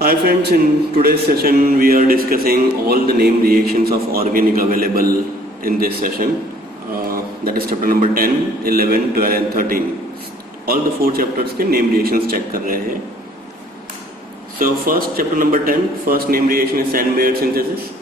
Hi friends, in today's session we are discussing all the name reactions of organic available in this session. That is chapter number 10, 11, 12 and 13. All the 4 chapters के name reactions check कर रहे हैं. So first chapter number 10, first name reaction is Sand-Mayer synthesis.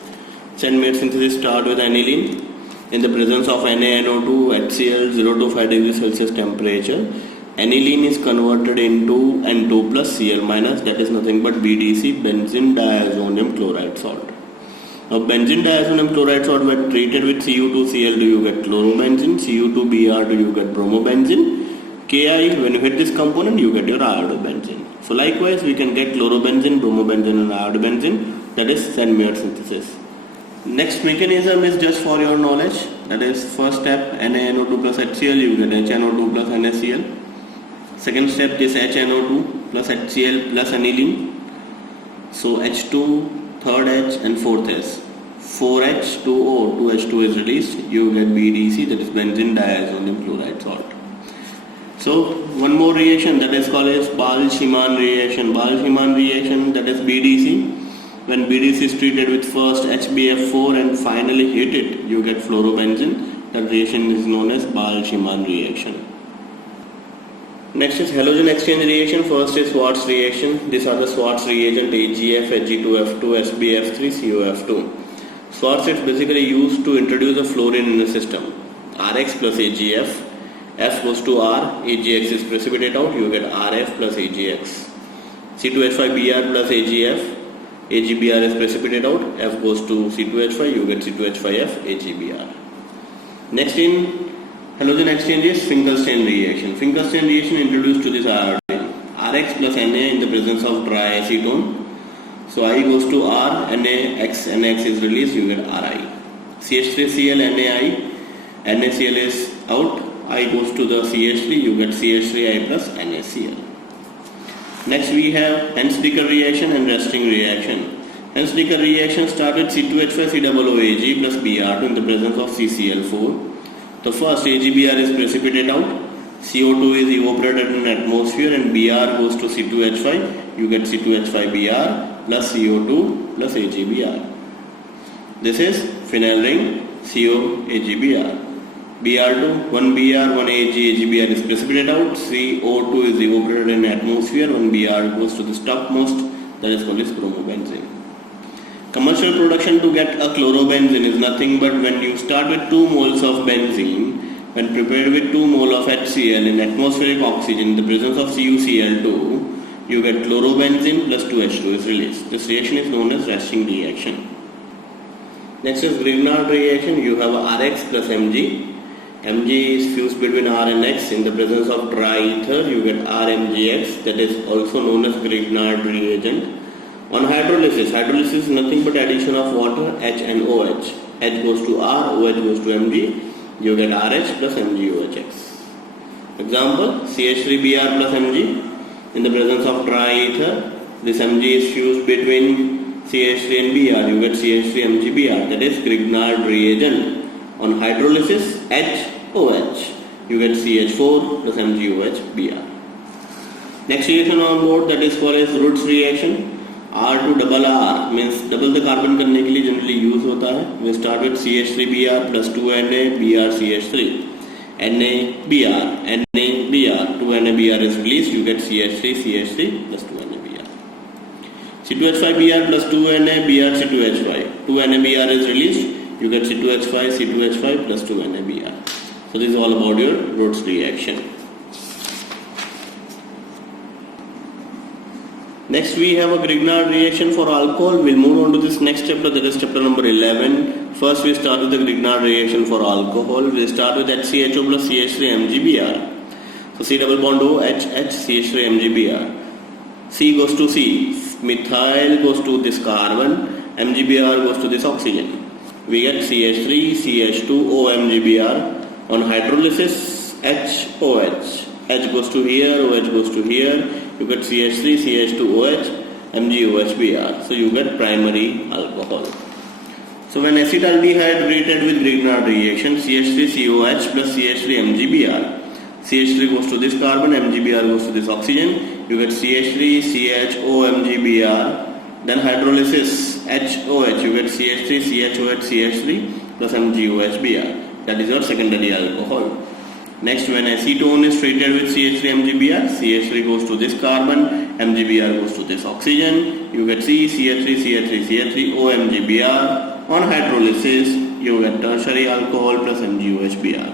Sand-Mayer synthesis start with aniline in the presence of NaNO2 HCl 0 to 5 degrees Celsius temperature. Aniline is converted into N2 plus Cl minus, that is nothing but BDC, benzene diazonium chloride salt. Now benzene diazonium chloride salt when treated with Cu2Cl, do you get chlorobenzene? Cu2Br, do you get bromobenzene? Ki, when you hit this component, you get your iodobenzene. So likewise, we can get chlorobenzene, bromobenzene and iodobenzene, that is Sand-Mayer synthesis. Next mechanism is just for your knowledge, that is first step NaNO2 plus HCl, you get HNO2 plus NaCl. Second step is HNO2 plus HCl plus aniline. So H2, third H and fourth S. 4H2O, 2H2 is released. You get BDC, that is benzene diazonium chloride salt. So one more reaction that is called as Bal-Schiemann reaction. Bal-Schiemann reaction, that is BDC. When BDC is treated with first HBF4 and finally hit it, you get fluorobenzene. That reaction is known as Bal-Schiemann reaction. Next is halogen exchange reaction. First is Schwarz reaction. These are the Schwarz reagent AgF, Ag2F2, SbF3, COF2. Schwarz is basically used to introduce a fluorine in the system. Rx plus AgF, F goes to R, AgX is precipitate out, you get Rf plus AgX. C2H5Br plus AgF, AgBr is precipitate out, F goes to C2H5, you get C2H5F, AgBr. Next in halogen exchange is Finkelstein reaction. Finkelstein reaction introduced to this iodine. Rx plus Na in the presence of dry acetone. So I goes to R, NaX is released, you get Ri. CH3Cl, NaI, NaCl is out, I goes to the CH3, you get CH3I plus NaCl. Next we have Hens-Dicker reaction and Resting reaction. Hens-Dicker reaction started C2H5COOAg plus Br2 in the presence of CCl4. The first AgBr is precipitate out, CO2 is evaporated in atmosphere and Br goes to C2H5, you get C2H5Br plus CO2 plus AgBr. This is phenyl ring COAgBr. Br2, 1 Br, 1 Ag, AgBr is precipitate out, CO2 is evaporated in atmosphere, 1 Br goes to the topmost, that is called as bromobenzene. Commercial production to get a chlorobenzene is nothing but when you start with 2 moles of benzene, when prepared with 2 mole of HCl in atmospheric oxygen in the presence of CuCl2, you get chlorobenzene plus 2H2 is released. This reaction is known as Resting reaction. Next is Grignard reaction. You have Rx plus Mg. Mg is fused between R and X in the presence of dry ether. You get RMgX, that is also known as Grignard reagent. On hydrolysis is nothing but addition of water, H and OH. H goes to R, OH goes to Mg. You get RH plus MgOHX. Example, CH3Br plus Mg. In the presence of dry ether, this Mg is fused between CH3 and Br. You get CH3MgBr. That is Grignard reagent. On hydrolysis, HOH. You get CH4 plus MgOH Br. Next reaction on board, that is called as Roots reaction. R to double R means double the carbon करने के लिए generally use होता है. We start with CH3Br plus 2Na BrCH3. NaBr, 2NaBr is released. You get CH3CH3 plus 2NaBr. C2H5Br plus 2Na BrC2H5. 2NaBr is released. You get C2H5 plus 2NaBr. So this is all about your Roots reaction. Next we have a Grignard reaction for alcohol. We'll move on to this next chapter, that is chapter number 11. First we start with the Grignard reaction for alcohol. We start with HCHO plus CH3MgBr. So C double bond O, H, CH3MgBr. C goes to C. Methyl goes to this carbon. MgBr goes to this oxygen. We get CH3, CH2, OMgBr. On hydrolysis, HOH. H goes to here, OH goes to here. You get CH3, CH2OH, MgOH Br. So you get primary alcohol. So when acetaldehyde treated with Grignard reaction, CH3COH plus CH3MgBr. CH3 goes to this carbon, MgBr goes to this oxygen. you get CH3, CHO, MgBr. Then hydrolysis, HOH, you get CH3, CHOH, CH3 plus MgOH, Br. That is your secondary alcohol. Next, when acetone is treated with CH3, MgBr, CH3 goes to this carbon, MgBr goes to this oxygen. You get CH3, CH3, CH3, O, MgBr. On hydrolysis, you get tertiary alcohol plus MgOH, Br.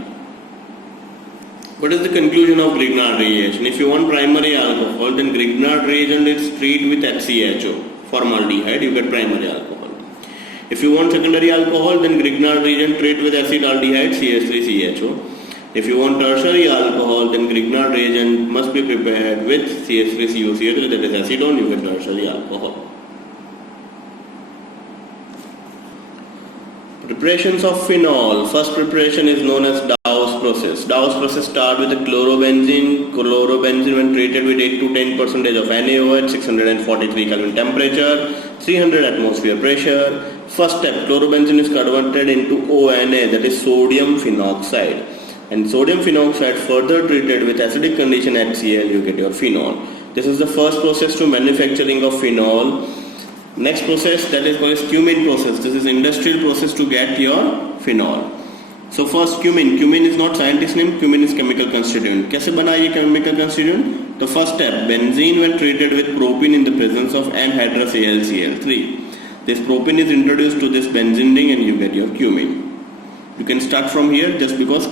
What is the conclusion of Grignard reaction? If you want primary alcohol, then Grignard reagent is treated with HCHO, formaldehyde, you get primary alcohol. If you want secondary alcohol, then Grignard reagent treat with acetaldehyde, CH3CHO. If you want tertiary alcohol, then Grignard reagent must be prepared with CH3COCH, that is acetone, you get tertiary alcohol. Preparations of phenol. First preparation is known as Dawes process. Dawes process starts with a chlorobenzene. Chlorobenzene when treated with 8 to 10% of NaOH, 643 Kelvin temperature, 300 atmosphere pressure. First step, chlorobenzene is converted into ONA, that is sodium phenoxide. And sodium phenoxide further treated with acidic condition HCl, you get your phenol. This is the first process to manufacturing of phenol. Next process, that is called as cumin process. This is industrial process to get your phenol. So first cumin. Cumin is not scientist name, cumin is chemical constituent. कैसे बना ये chemical constituent? The first step, benzene when treated with propene in the presence of anhydrous AlCl3. This propene is introduced to this benzene ring and you get your cumin. You can start from here just because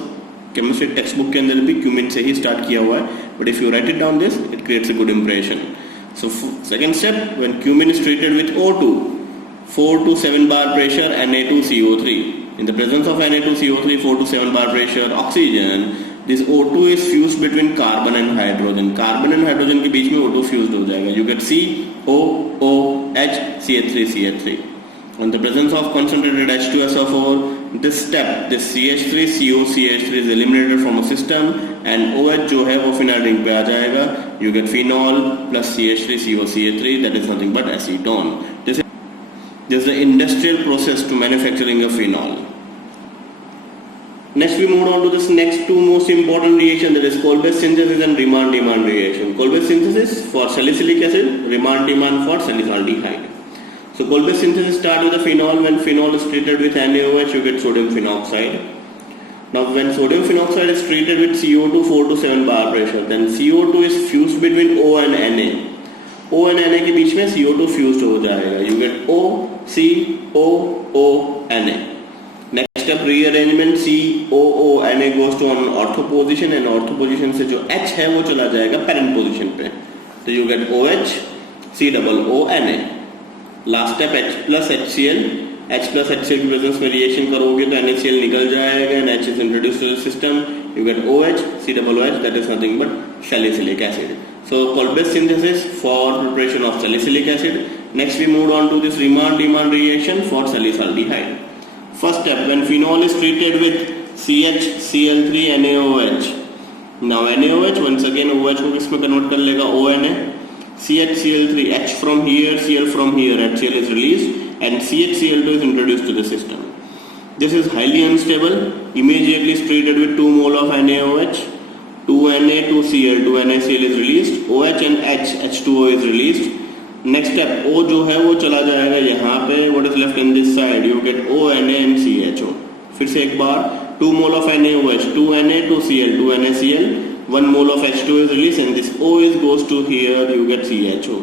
chemistry textbook के अंदर भी cumin से ही start किया हुआ है. But if you write it down this, it creates a good impression. So second step, when cumin is treated with O2, 4 to 7 bar pressure Na2CO3. In the presence of Na2CO3, 4 to 7 bar pressure oxygen, this O2 is fused between carbon and hydrogen. Carbon and hydrogen के बीच में O2 fused हो जाएगा. You get COOH CH3CH3. On the presence of concentrated H2SO4, this step, this CH3COCH3 is eliminated from a system and OH जो है वो phenol ring पे आ जाएगा. You get phenol plus CH3COCH3, that is nothing but acetone. This is the industrial process to manufacturing of phenol. Next we move on to this next two most important reaction, that is Kolbe synthesis and Riemann-Diemann reaction. Kolbe synthesis for salicylic acid, Riemann-Diemann for salicylaldehyde. So Kolbe synthesis starts with the phenol. When phenol is treated with NaOH, you get sodium phenoxide. Now when sodium phenoxide is treated with CO2 4 to 7 bar pressure, then CO2 is fused between O and Na. O and Na के बीच में CO2 fused हो जाएगा. You get OCOONA. Next step rearrangement, COONA goes to an ortho position and ortho position से जो H है वो चला जाएगा parent position पे. So you get OH COONA. Last step H plus HCl. H plus HCl की presence में reaction करोगे तो NaCl निकल जाएगा and H is introduced to the system. You get OH COOH, that is nothing but salicylic acid. So Kolbe synthesis for preparation of salicylic acid. Next we moved on to this Riemann-Diemann reaction for salicylaldehyde. First step, when phenol is treated with CHCl3 NaOH. Now NaOH once again OH को किसमें convert कर लेगा ONA. CHCl3 H from here, Cl from here, HCl is released and CHCl2 is introduced to the system. This is highly unstable. Immediately is treated with 2 mole of NaOH, 2Na, 2Cl, 2NaCl is released, OH and H, H2O is released. Next step, O जो है वो चला जाएगा यहाँ पे. What is left in this side? You get ONA and CHO. फिर से एक बार 2 mole of NaOH, 2Na, 2Cl, 2NaCl, 1 mole of H2 is released and this O is goes to here, you get CHO.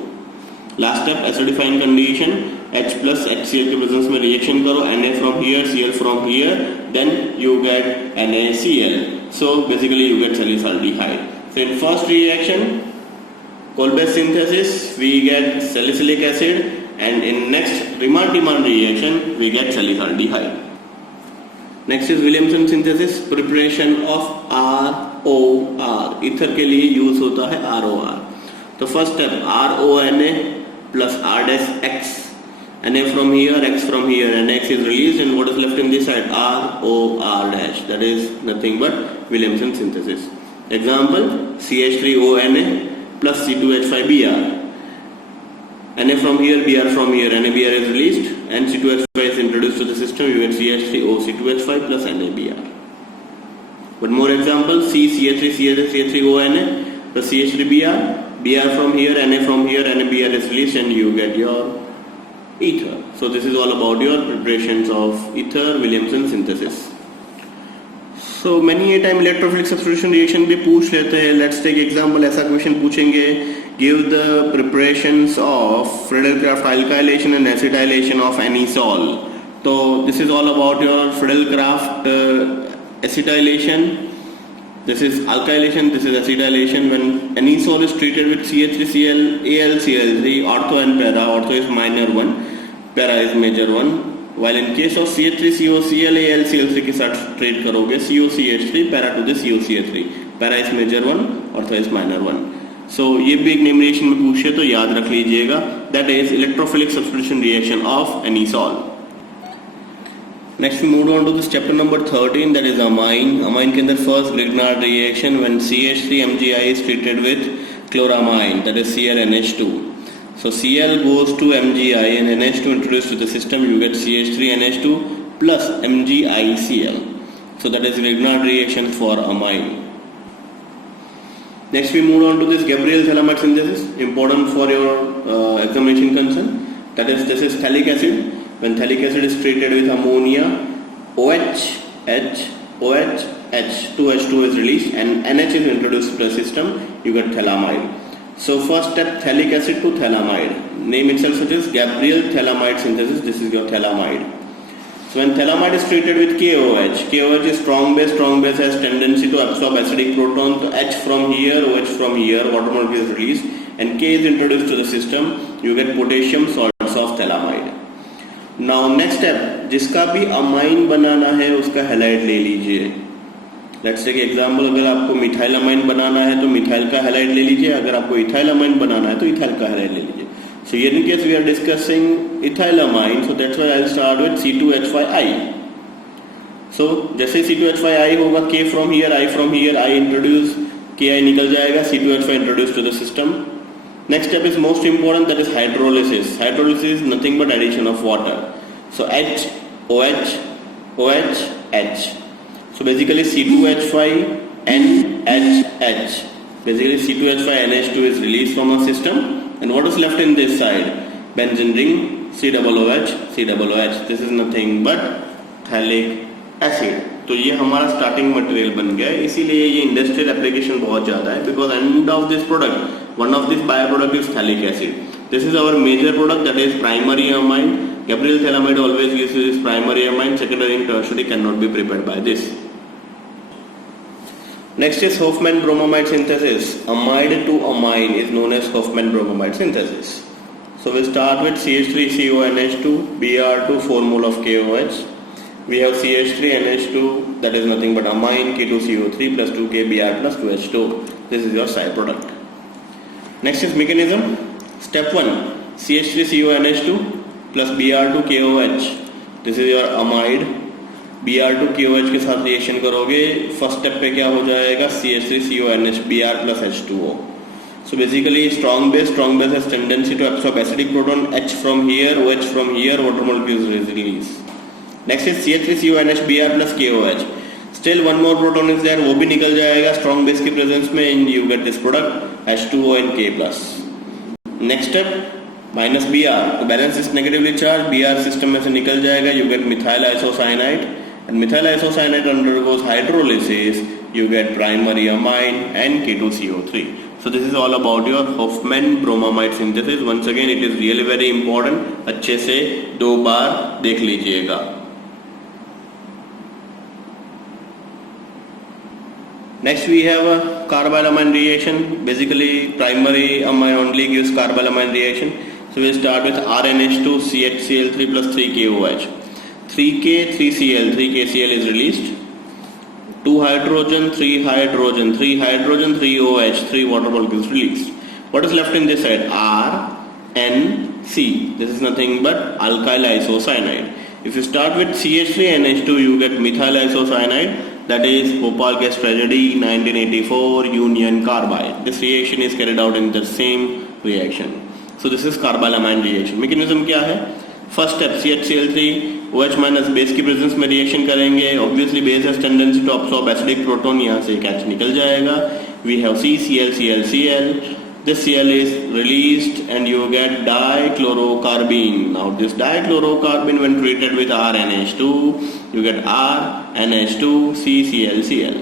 Last step, acidifying condition, H plus HCl के presence में reaction करो, Na from here, Cl from here, then you get NaCl. So basically you get salicylaldehyde. So in first reaction, Kolbe synthesis, we get salicylic acid, and in next Riemann-Diemann reaction, we get salicylaldehyde. Next is Williamson synthesis, preparation of ROR. Ether के लिए use होता है ROR. तो first step, RONA plus R dash X. Na from here, X from here, and X is released, and what is left in this side? ROR dash. That is nothing but Williamson synthesis. Example, CH3ONA plus C2H5Br. Na from here, Br from here, NaBr is released, and C2H5 is introduced to the system. You get CH3O C2H5 plus NaBr. One more example, CH3ONA plus CH3Br Br from here, Na from here, NaBr is released and you get your ether. So this is all about your preparations of ether Williamson synthesis. So many a time electrophilic substitution reaction भी पूछ लेते हैं. Let's take example. ऐसा question पूछेंगे, give the preparations of Friedel-Crafts alkylation and acetylation of anisole. So this is all about your Friedel-Crafts acetylation. This is alkylation, this is acetylation. When anisole is treated with CH3Cl, AlCl3, ortho and para, ortho is minor one, para is major one. While in case of CH3CO, Cl, AlCl3 के साथ treat करोगे COCH3, para to the COCH3. Para is major one, ortho is minor one. So ये भी एक name reaction में पूछे तो याद रख लीजिएगा. That is electrophilic substitution reaction of anisole. Next we moved on to this chapter number 13, that is amine. Amine के अंदर first Grignard reaction when CH3MgI is treated with chloramine, that is ClNH2. So Cl goes to MgI and NH2 introduced to the system, you get CH3NH2 plus MgICl. So that is Grignard reaction for amine. Next we move on to this Gabriel-Thalamide synthesis, important for your examination concern. That is, this is phthalic acid. When phthalic acid is treated with ammonia, OH, H, OH, H, 2H2 is released and NH is introduced to the system, you get thalamide. So first step, phthalic acid to thalamide. Name itself suggests Gabriel-Thalamide synthesis, this is your thalamide. So when thalamide is treated with KOH, KOH is strong base has tendency to absorb acidic proton, so H from here, OH from here, water molecule is released and K is introduced to the system, you get potassium salts of thalamide. Now next step, जिसका भी amine बनाना है उसका halide ले लीजिए. Let's take example, अगर आपको methyl amine बनाना है तो मिथाइल का हैलाइड ले लीजिए, अगर आपको इथाइल अमाइन बनाना है तो इथाइल का हैलाइड ले लीजिए. So in case we are discussing ethyl amine, so that's why I will start with C2H5I. So जैसे C2H5I होगा, K from here, I from here, I introduce, KI निकल जाएगा, C2H5 introduce to the system. Next step is most important, that is hydrolysis. Hydrolysis is nothing but addition of water. So H, OH, OH, H. So basically C2H5 NHH. Basically C2H5 NH2 is released from our system. And what is left in this side? Benzene ring, COOH, COOH. This is nothing but phthalic acid. तो ये हमारा starting material बन गया है. इसीलिए ये industrial application बहुत ज़्यादा है, because end of this product, one of this bioproduct is phthalic acid. This is our major product, that is primary amine. Gabriel-Thalamide always uses primary amine, secondary and tertiary cannot be prepared by this. Next is Hofmann-Bromamide synthesis. Amide to amine is known as Hofmann-Bromamide synthesis. So we start with CH3CONH2, Br2, 4 mole of KOH. We have CH3NH2, that is nothing but amine, K2CO3 plus 2KBr plus 2H2. This is your side product. Next is mechanism. Step 1, CH3CONH2 plus Br2KOH. This is your amide. Br2KOH के साथ reaction करोगे, first step पे क्या हो जाएगा, CH3CONH Br plus H2O. So basically strong base has tendency to absorb acidic proton, H from here, OH from here, water molecules is released. Next is CH3CONH Br plus KOH. Still one more proton is there, वो भी निकल जाएगा strong base की presence में, and you get this product H2O and K plus. Next step, minus Br, to balance this negatively charged, Br system में से निकल जाएगा, you get methyl isocyanide, and methyl isocyanide undergoes hydrolysis, you get primary amine and K2CO3. So this is all about your Hofmann-Bromamide synthesis. Once again it is really very important, अच्छे से 2 बार देख लीजिएगा. Next we have a carbylamine reaction. Basically primary amine only gives carbylamine reaction. So we start with RNH2 CHCl3 plus 3KOH. 3K 3Cl, 3KCl is released. 2 hydrogen, 3 hydrogen, 3 hydrogen, 3 OH, 3 water molecules released. What is left in this side? R, N, C. This is nothing but alkyl isocyanide. If you start with CH3NH2, you get methyl isocyanide. That is Bhopal gas tragedy 1984 union carbide. This reaction is carried out in the same reaction. So this is carbylamine reaction. Mechanism क्या है? First step, CHCl3 OH minus base की presence में reaction करेंगे. Obviously base has tendency to absorb acidic proton, यहाँ से एक H निकल जाएगा. We have CCl, ClCl. this Cl is released and you get dichlorocarbene. Now this dichlorocarbene, when treated with RNH2, you get RNH2 CClCl.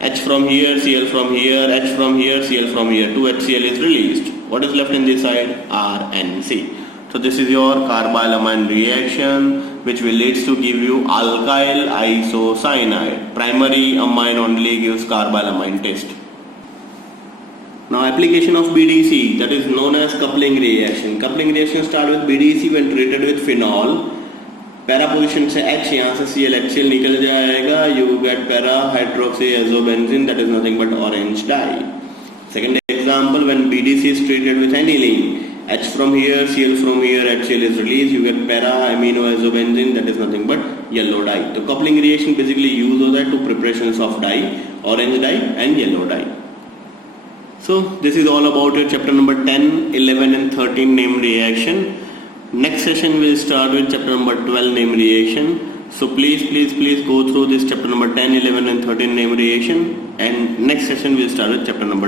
H from here, Cl from here, H from here, Cl from here, 2 HCl is released. What is left in this side? RNC. So this is your carbylamine reaction, which will leads to give you alkyl isocyanide. Primary amine only gives carbylamine taste. Now application of BDC, that is known as coupling reaction. Coupling reaction start with BDC when treated with phenol. Para position से H, यहाँ से Cl HCl निकल जाएगा, you get para hydroxyazobenzene, that is nothing but orange dye. Second example, when BDC is treated with aniline, H from here, Cl from here, HCl is released, you get para aminoazobenzene, that is nothing but yellow dye. So coupling reaction basically use that to preparations of dye, orange dye and yellow dye. So this is all about your chapter number 10, 11 and 13 name reaction. Next session will start with chapter number 12 name reaction. So please go through this chapter number 10, 11 and 13 name reaction, and next session will start with chapter number